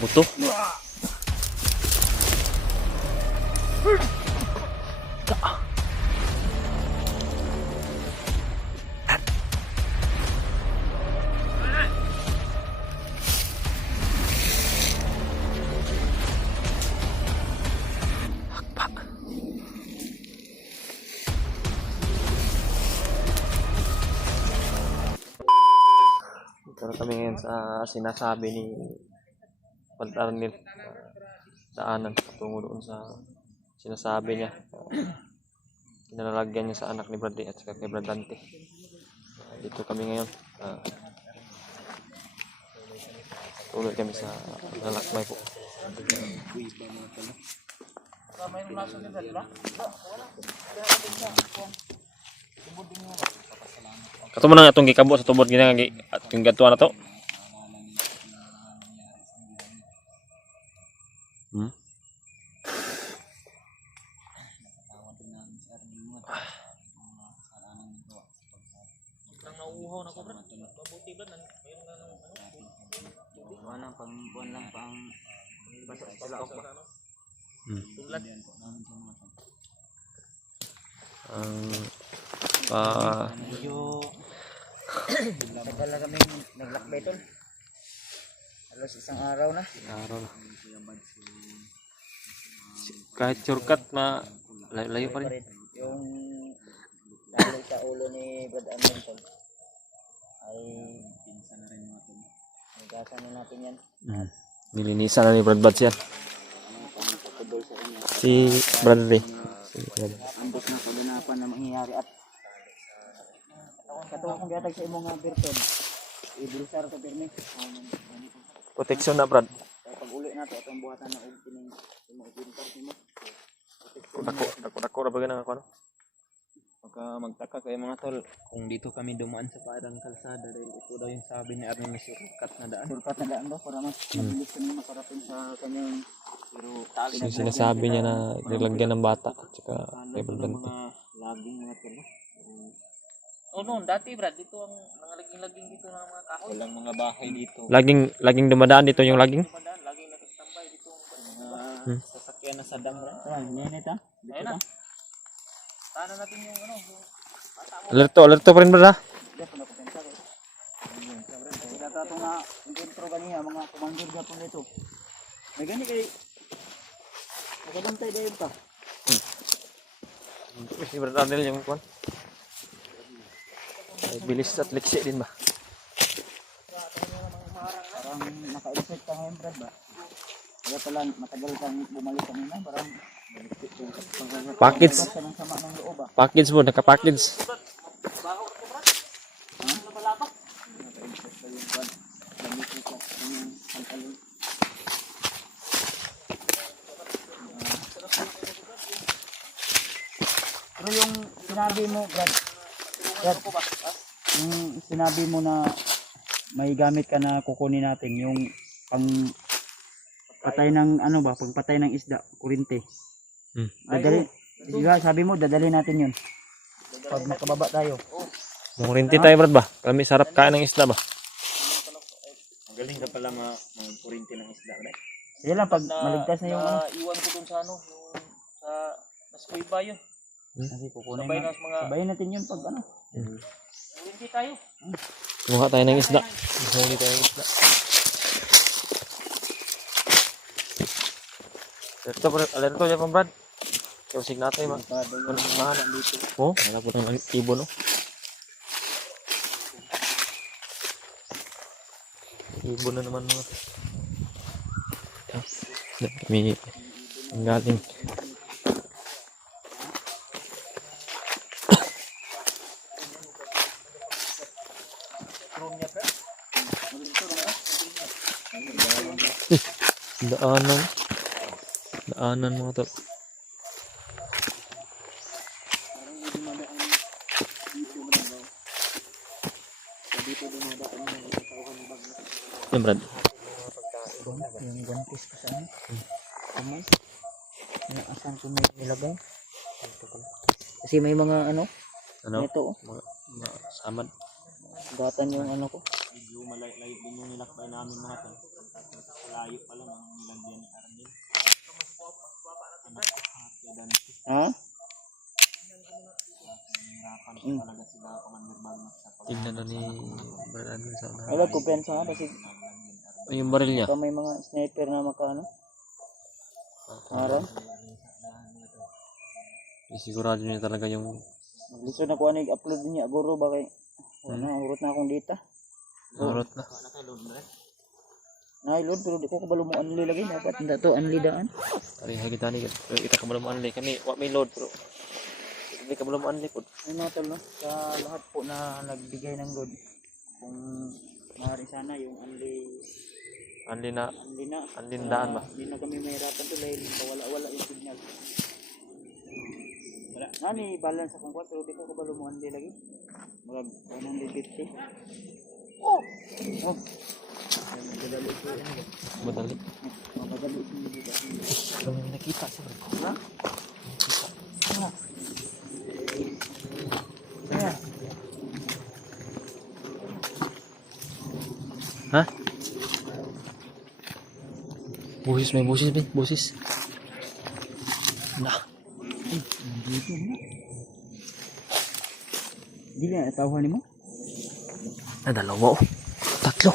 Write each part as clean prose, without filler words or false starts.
Buto. Pero kami ngayon sa sinasabi ni Brad Arnel, daanan patungo doon sa sinasabi niya. Pinalalagyan niya sa anak ni Bradley at saka kay Brad Dante. Dito kami ngayon. Tuloy kami sa lalakbay po. Kato mo na nga itong gikabo sa tubod ginagagi at yung gatuan na to. Nauuhaw na ko bro. Mabuti ba nan mayroon nga ano. Wala pang basta sa loob ba. Tulad medyo tagal kami naglakbay tol. Halos isang araw na. Kahit shortcut na layo pa rin. Yung dahil sa ulo ni Brad Arnel tol ay pinsan na rin mga tol. Nagasan na natin yan. Nilinisan na ni Brad Bats yan. Si Bradley. Ambos na kaganapan na mangyayari at katong kung gatag sa imong birton ibilsar ka pirmi Protection na Brad. pag uli nato atong buhatan na og kining imong ibilsar nimo Dako ra ba ganang ako no? pagka magtaka kay mga tol kung dito kami dumaan sa parang kalsada dahil ito daw yung sabi ni Arnel na shortcut na daan ba para mas mabilis kami makarating sa kanyang pero tali na Sinasabi niya na nilagyan ng bata at saka kay Brad Dante. laging mga tol noon dati Brad dito ang mga laging dito ng mga kahoy walang mga bahay dito Laging dumadaan dito yung laging. laging nakastambay dito mga sasakyan na sa dam Brad nene ta ayun na sana natin yung ano yung Alerto pa rin Brad ha? Data ito nga intro ganiya mga commander gapon dito may gani kay nakabantay dayon pa Si Brad Arnel yung kwan. Ay, bilis at liksi din ba? parang naka-effect ka ngayon Brad ba kaya pala matagal kang bumalik kanina parang Package. sama ng loob ba Package mo, naka-package. Pero yung sinabi mo Brad, yung sinabi mo na may gamit ka na kukunin natin yung pang patay ng ano ba, pang patay ng isda, kurinte. Dadali, diba, sabi mo dadali natin yun. Pag nakababa tayo. Mungrinti tayo Brad ba? Kami sarap kain ng isda ba? Magaling ka pala mga kurinte ng isda, right? Sige lang, pag maligtas na yung ano. Iwan ko dun sa ano, yung sa Nascoy ba yun? Kasi kukunin sabay natin yun pag ano. Kurinte tayo. Kumuha tayo ng isda. Huli tayo ng isda. Alerto dyan pang Brad. Kausig natin ma. Oh, wala po ng ibon no. Ibon na naman mga. Kami ang galing. Daanan mga tol. Yan Brad. Yung guantes ko sa ano. Kamay. Yung asan ko may nilagay. Kasi may mga ano. Ano? Ito oh. Samad. Gatan yung ano ko. Medyo malay din yung nilakbay namin mga tol. Layo pala ng nilagyan ni Arnel. Ha? Talaga sila Commander Magnus sa Tingnan na ni Brad sa una. wala ko pensa kasi Yung baril niya. pa may mga sniper na makano. Aram. Isigurado niya talaga yung Lisod na ko anig upload niya guro ba kay wala urot na akong data. narot na. Nailod pero di ko kabalo mo anli lagi dapat nda to anli daan. Pareha kita ni kita kabalo mo anli kami wa may load pero hindi kabalo mo anli pod. Ay no tol no sa lahat po na nagbigay ng load kung maaari sana yung Anli na anlindaan ba? Hindi na kami mahirapan to dahil wala yung signal. Wala. Nani balance akong kwan pero di ko kabalo mo anli lagi. Murag 150. Oh. Ay, madali ko yan. Madali. Madali ko dito. Pero may nakita siya bro. Ha? Nakita. Kaya. Ha? Busis may busis bin, busis. Nah, Dito na. Di na natawahan mo? na dalawa. Tatlo.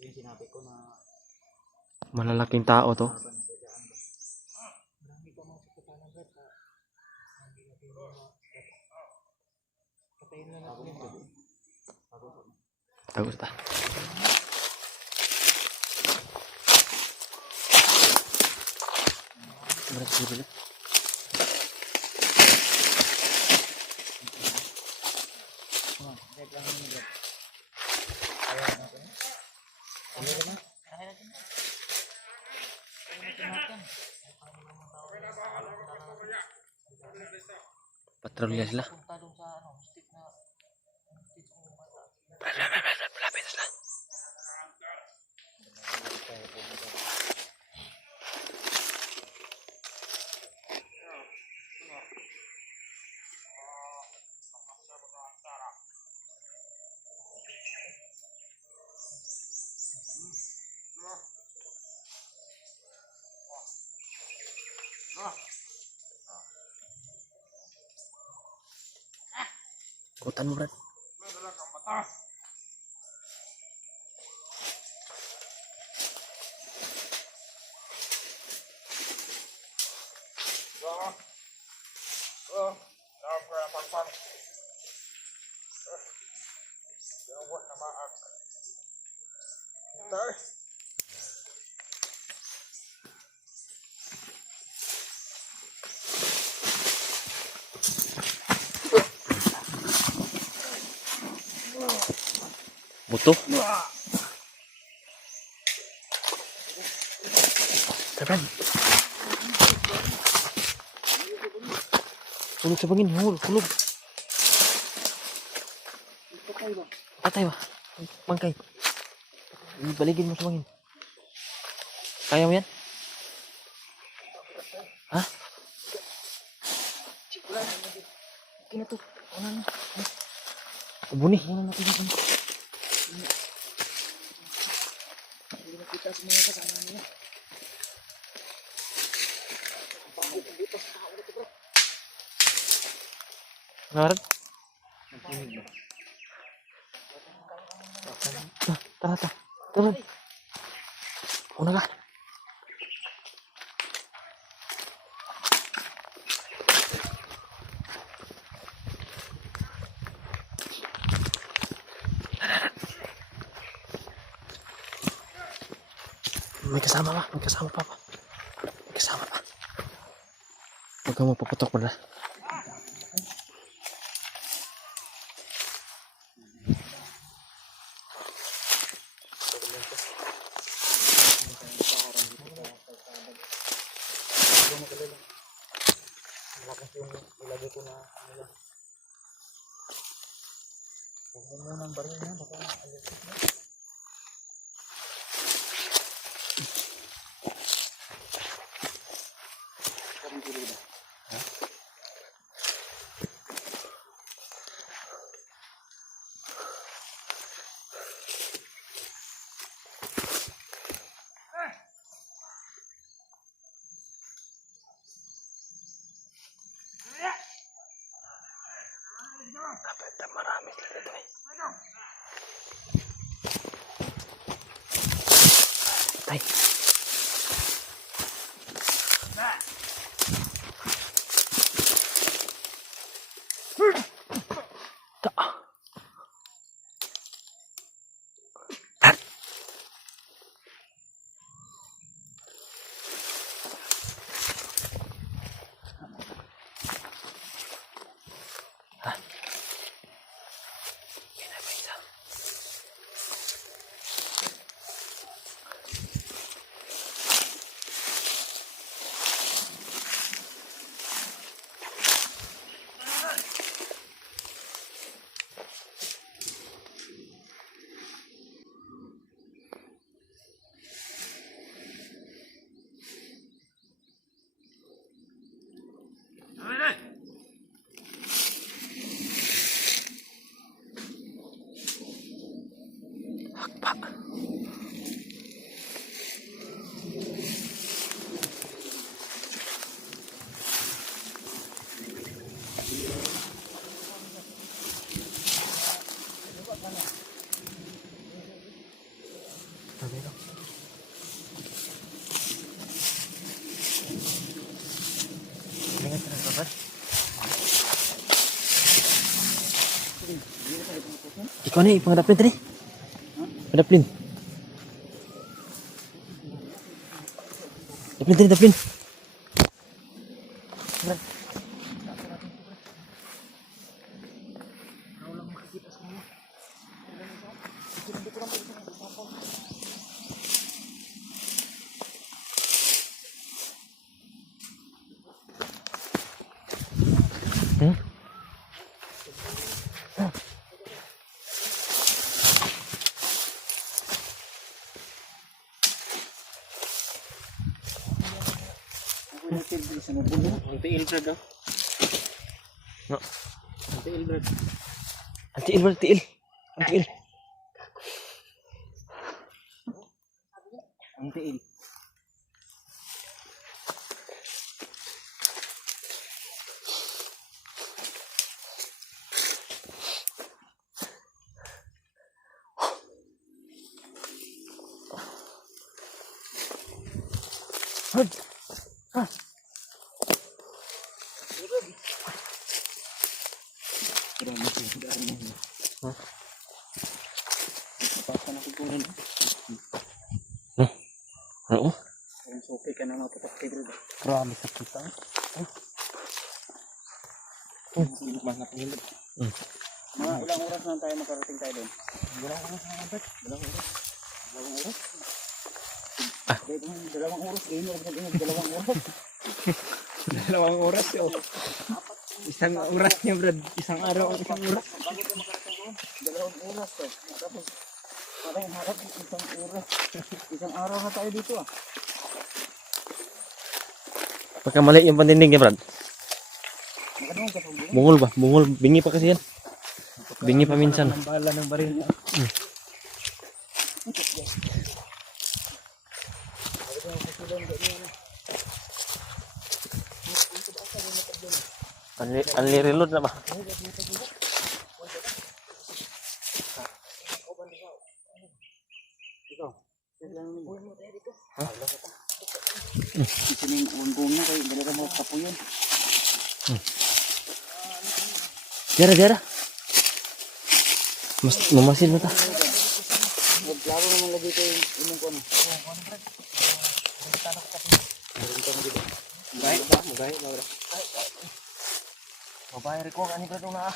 Yung sinabi ko na Malalaking tao to. Bagus dah. Berarti dulu. Patrolnya sila. Lapit sila. Kutan mo, Brad. Butuh. Brad. Kulog sa bangin, kulog. Patay ba? Bangkay. Ibaligin mo sa bangin. Kaya mo yan? Ha? Okay na to. Una na. Buni. Una na to. Hindi nakita sa mga kasama nila. Ngaran? Tara. Turun. Una ka. May kasama pa. May kasama pa. Huwag kang mapaputok pala. magalala. Malakas yung ilagay ko na ano yan. Huwag mo munang baril na, baka allergic na. Kaming tuloy na. Ha? Dapat na marami sila dito eh. Tay. Ta. Tan. Hakpa. Ingat na kabar. Ikaw na ipangadaplin tadi. Daplin. Daplin tadi daplin. Hmm? Anti Ilbrad oh. No. Anti Ilbrad. Anti il, anti il. Anti il. Anti Il. Hod. Ha. Huh? Papa na kukunin. No. Oo. Kung suki ka na maputok kay bro. Grabe sa kita. Mga pahilip. Hmm. Mga ilang oras na tayo makarating tayo doon? Dalawang oras na agad. Dalawang oras. Dalawang oras. Dalawang oras. Dalawang oras. Dalawang oras yun. Isang oras niya, Brad. Isang araw ang isang oras. Bago tayo makarating doon? Dalawang oras to. Tapos parang harap isang oras. Isang araw na tayo dito ah. Pagka mali yung pandinig niya, Brad. Magandang ka pang Bungol ba? Bungol. Bingi pa kasi yan. Bingi pa minsan. Ang bala ng baril niya. Anli reload na ba? Sino yung unggong na kayo? Dalaga mo tapo yun. Diara. Mas mamasin na ta. Maglaro naman lagi kayo inong ko na. Magay, Laura. Babae rin ko, ani ba ito na?